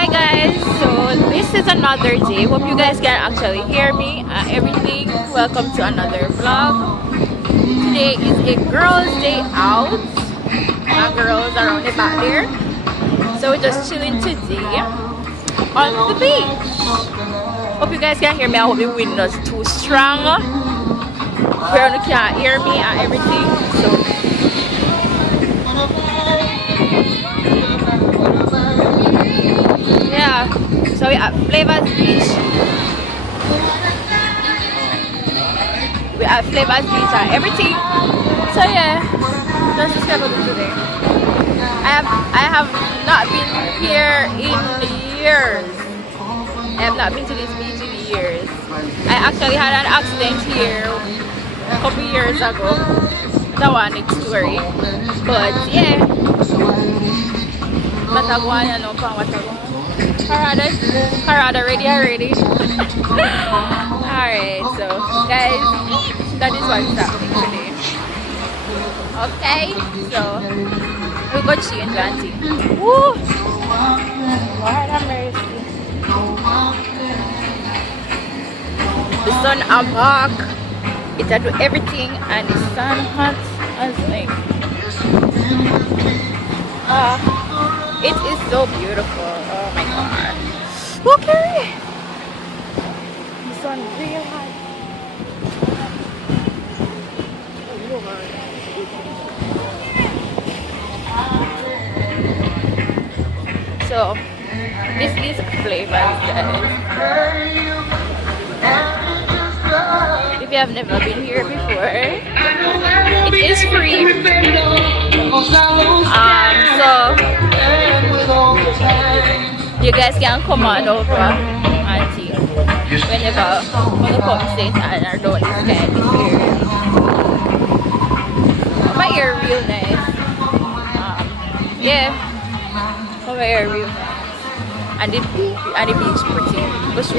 Hi guys, so this is another day. Hope you guys can actually hear me and everything. Welcome to another vlog. Today is a girls' day out. My girls are on the back there. So we're just chilling today on the beach. Hope you guys can hear me. I hope the wind is too strong. You can't hear me and everything. Yeah, so we're at Flavaz Beach. We're at Flavaz Beach and everything. So yeah, that's just what we're doing today. I have not been here in years. I have not been to this beach in years. I actually had an accident here a couple years ago. That one next story. But yeah. Patagonia no pan Patagonia. Carada ready. Alright, so guys, that is what's happening today. Okay, so we go change and see. Woo! Lord have mercy. The sun I'm back. It do everything and the sun hot as like it is so beautiful. Oh my god. Okay. The sun real hot. So this is Flavaz, guys. If you have never been here before, it is free. So you guys can come on over and see whenever you come ST.ANN or don't this kind of area. My hair real nice. Yeah, my hair real nice. And the beach pretty. What's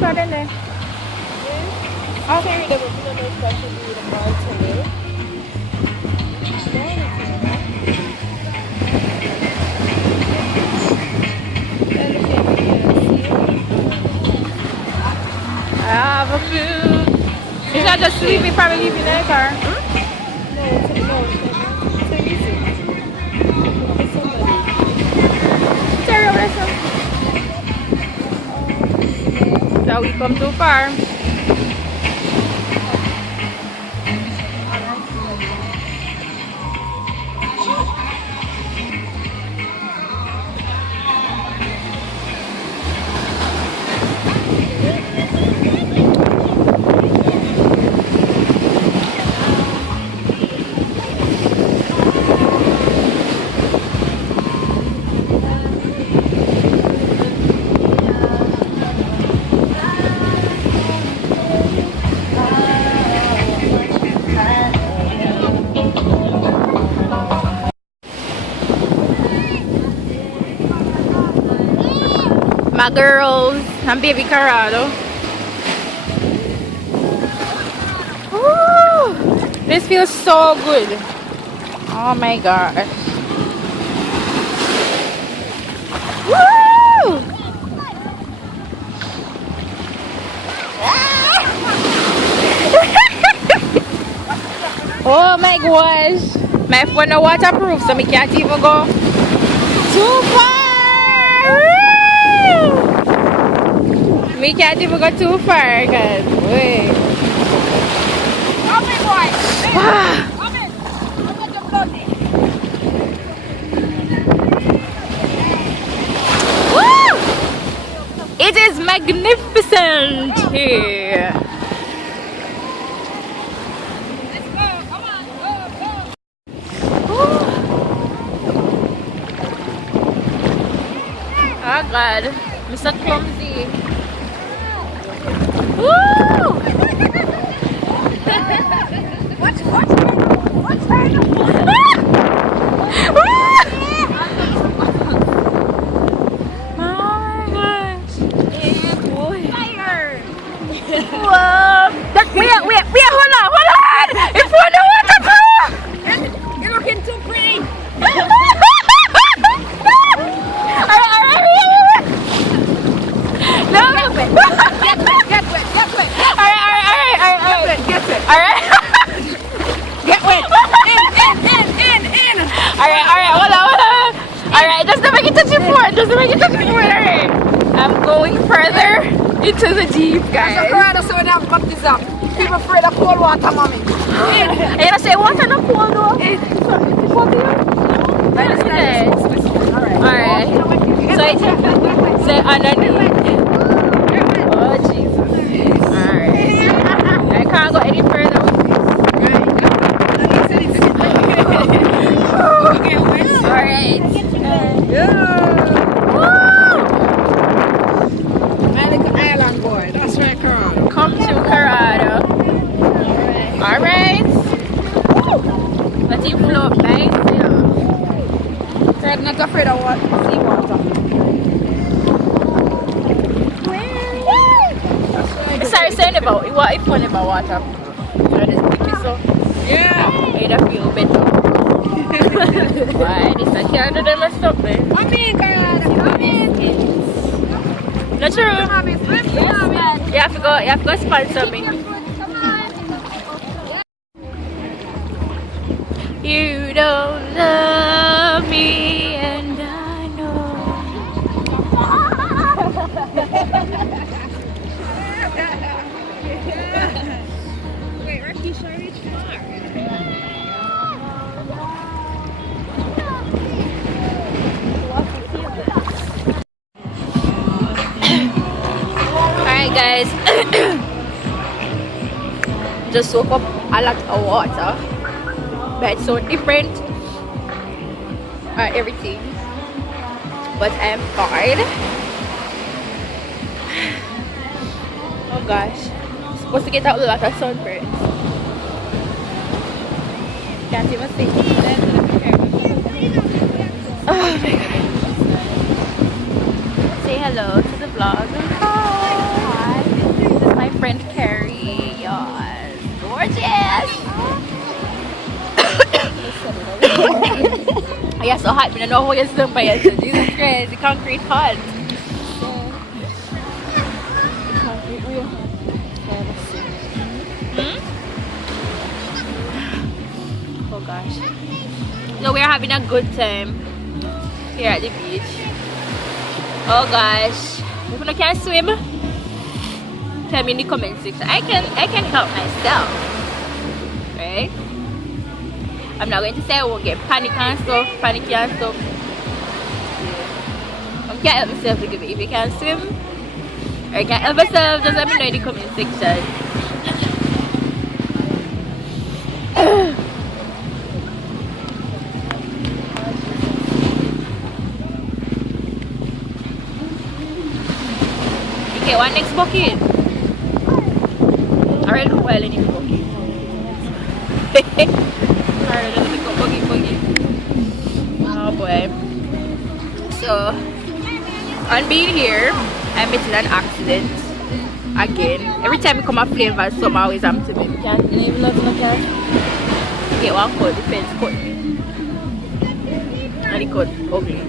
that in there? Okay, the special do the ball today. I have a food. Is that just sleeping? Probably leaving in the car. No, so we come too far. My girls and baby Carado. Woo! This feels so good. Oh my gosh. Woo! Oh my gosh. My phone is waterproof, so I can't even go too far. We can't even go too far, guys. Wait. Woo! It is magnificent here. Let's go. Come on. Go. Oh God, Mr. Clumsy. Woo! Watch oh my gosh. Yeah, boy. Fire! Whoa! Wait, hold on! It's for the waterproof! You're looking too pretty! Alright. Alright, hold on. Alright, just to make it touch your foot. Alright. I'm going further into the Jeep, guys. Keep afraid of cold water, mommy. And I say water not cold though. Alright. So underneath. Oh Jesus. Alright. I can't go any further with this. Alright. Island boy. That's right, Carl. Come to Corrado. Alright. Let him float by himself. I'm not afraid of what? Seawater. I started saying about what if fun about water. You know, just keep it so. Yeah. Made her feel better. Why? This I can't do them or something. Come in, Carl. Come in. Not true. Come on, Mommy. You have to go sponsor me. You don't love me and I know. Wait, Ricky, should I reach far? Alright guys. Just soak up a lot of water. But it's so different. Everything. But I'm fine. Oh gosh. I'm supposed to get out a lot of sunburn. Can't even see. Oh my god. Say hello to the vlog. Hi. This is my friend Carrie. Yes. Gorgeous. Yeah, so hot. I don't know what you're doing by it. Jesus Christ, the concrete hot. Oh gosh. So we're having a good time here at the beach. Oh gosh. If you can't swim, tell me in the comment section. I can help myself. Right? I'm not going to say I won't get panicky and stuff. I can't help myself if you can swim or you can't help myself, just let me know in the comment section. Okay, what next bucket? Alright, well in the bucket. Alright, let me go buggy. Oh boy. So on being here, I met an accident again. Every time I come a Flavaz, some always happen to me. Can't even look at it. Get one cut, the fence cut me. And it cut ugly.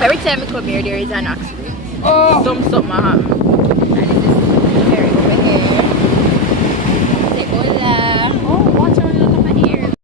Every time I come here, there is an accident. Oh. Something happen. And this is very over here. Say hola. Oh, water running out of my ears.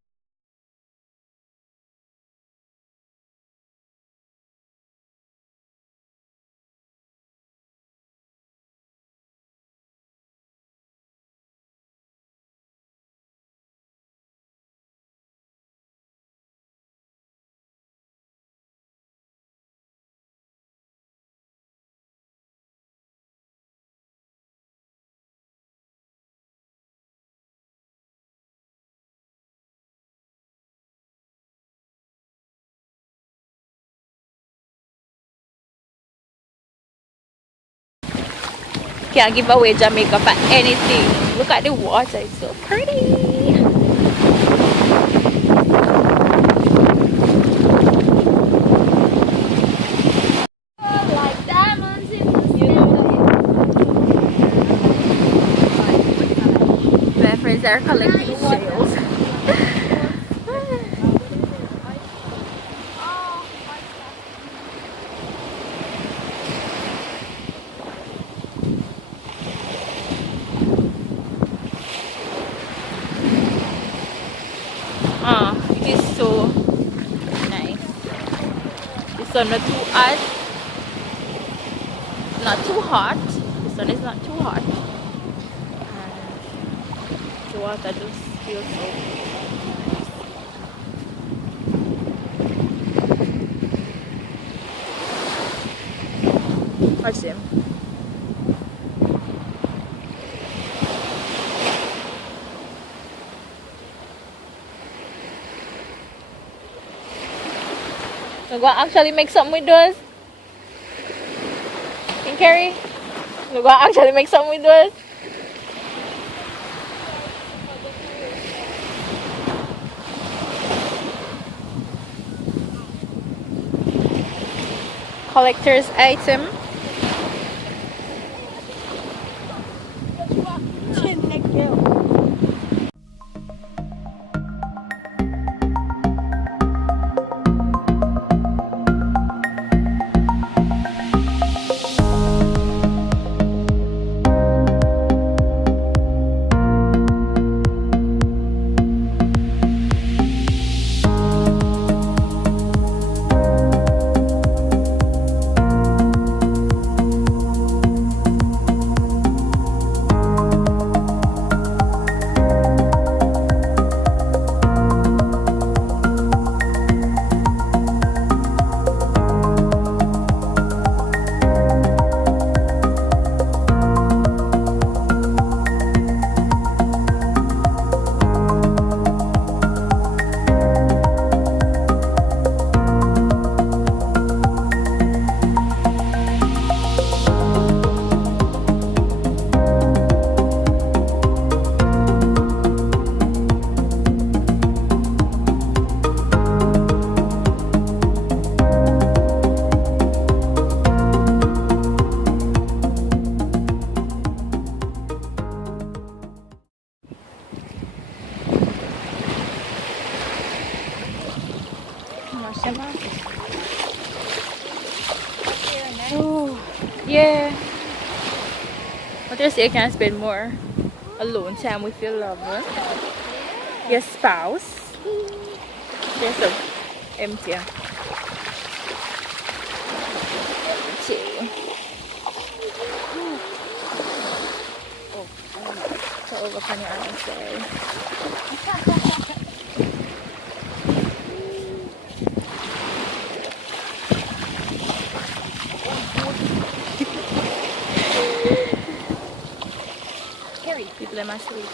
Can't give away Jamaica for anything. Look at the water, it's so pretty. Like diamonds in the sky. My friends are collecting shells. It is so nice. The sun not too hot, not too hot. The sun is not too hot. And the water just feels so nice. Watch them. We're going to actually make something with those. King Carrie? We're going to actually make something with those. Collector's item. Oh, yeah. But there's you can spend more alone time with your loved one, your spouse. There's some empty. Empty. Oh, so over can you answer? People in my sleep.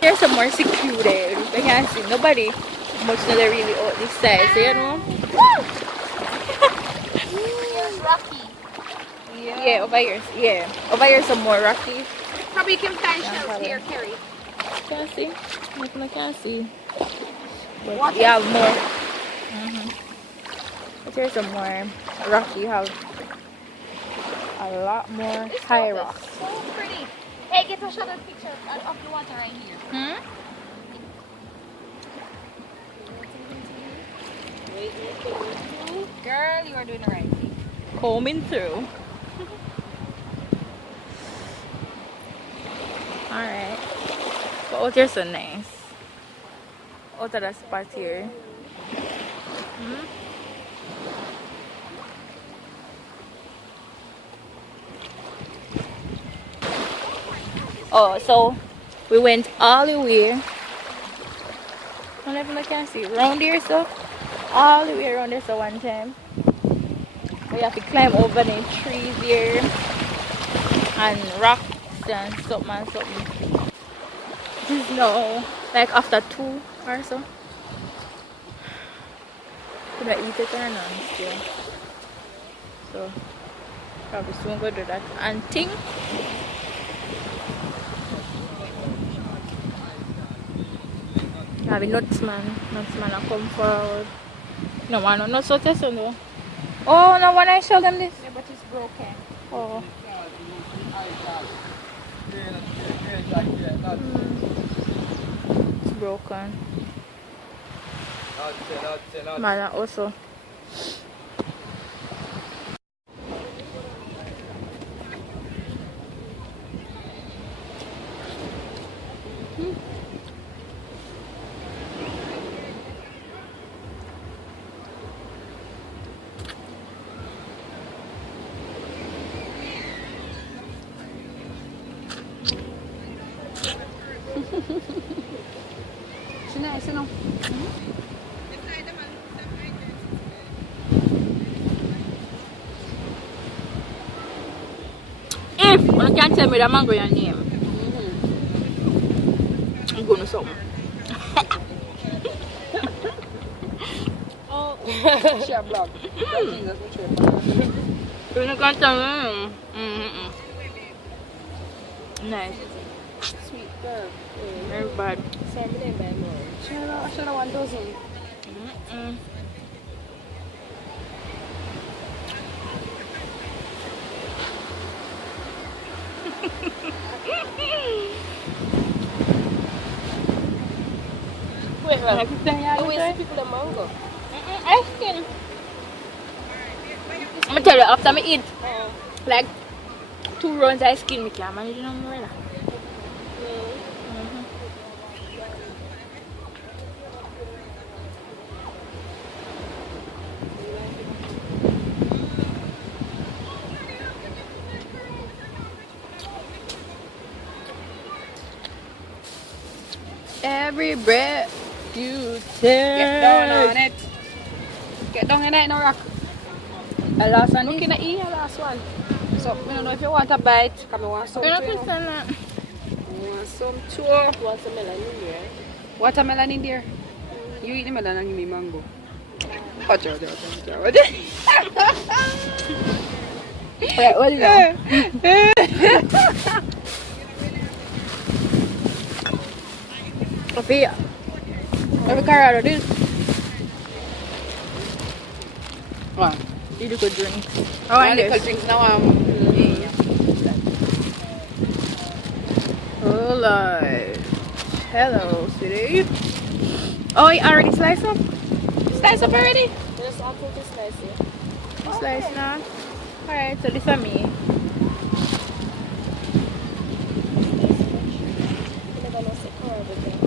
Here's some more secluded. I can't see nobody much that they really out this side, so you know. Here's Rocky. Yeah, over here. Yeah. Over here some more rocky. Probably you can find shells here, Carrie. Can't see. Nothing I can't see. But What you have more. But here's some more rocky. You have a lot more high rock. So pretty. Hey, get a shot of picture of the water right here. Girl, you are doing the right thing. Combing through. Alright. But out here so nice. Out of the spot here. Oh, so we went all the way. Whenever I can see around here, so all the way around there, so one time we have to climb over the trees here and rocks and something. This is now like after 2 or so. Could I eat it or not still? So probably soon go do that and think. Have a nuts man I come forward. No man, no nuts out there though. Oh no, when I show them this. Yeah, but it's broken. Oh. It's broken. Man also. She's nice, you know. If you can tell me the mango your name, I'm gonna something. Oh, she a blog. Jesus, what You can tell me. Nice. sweet girl. Very bad. She had 1 dozen. Wait, Like 15 years Always ago? see people the mango. I skin. I'm gonna tell you, after I eat like 2 rounds I skin, I can't manage no more. Every breath You get down on it. Get down in it, no rock. The last one Look in the ear, last one. So, I don't know if you want a bite. Come, I want some too. You know, You know. Kristen, I want some too. Watermelon in there. Watermelon in there. You eat the melon and give me mango. Watch out. Wait, what do you know? Okay. Every car out of this. What? You do good drink. Oh, and little drinks now. Oh, Lord. Hello, city. Oh, you already sliced up? Slice up already? Just apple to slice it. Slice now. Alright, so this for me. You never know say carrot with them.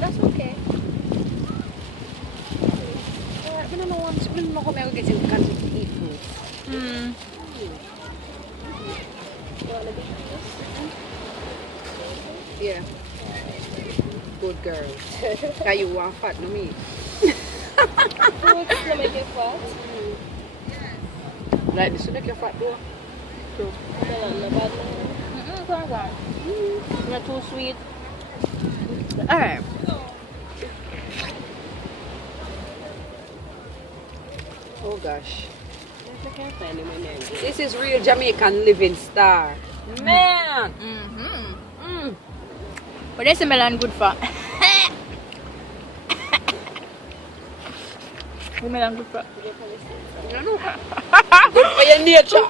That's okay. I don't know what I'm not going to get in the country to eat food. You want to be this? Yeah. Good girl. Are you want fat, no me? Food to make it fat. Like this to make you fat though. No, no bad. Not too sweet. Alright. Oh gosh. I can't find him in there. This is real Jamaican living star. Man! But there's a melon good for. The melon good for. No. Good for your nature.